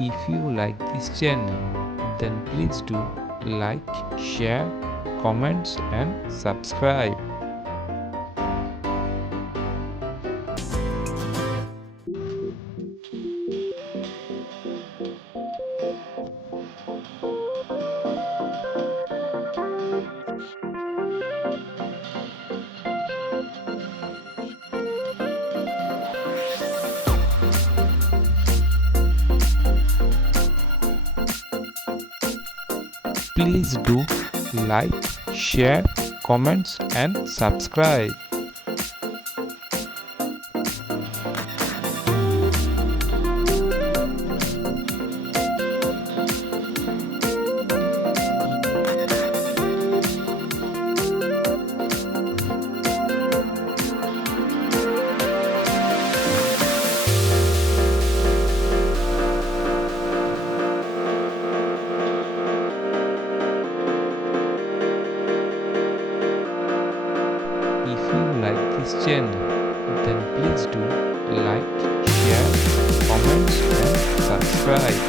If you like this channel, then please do like, share, comments and subscribe. Please do like, share, comments and subscribe. If you like this channel, then please do like, share, comments and subscribe.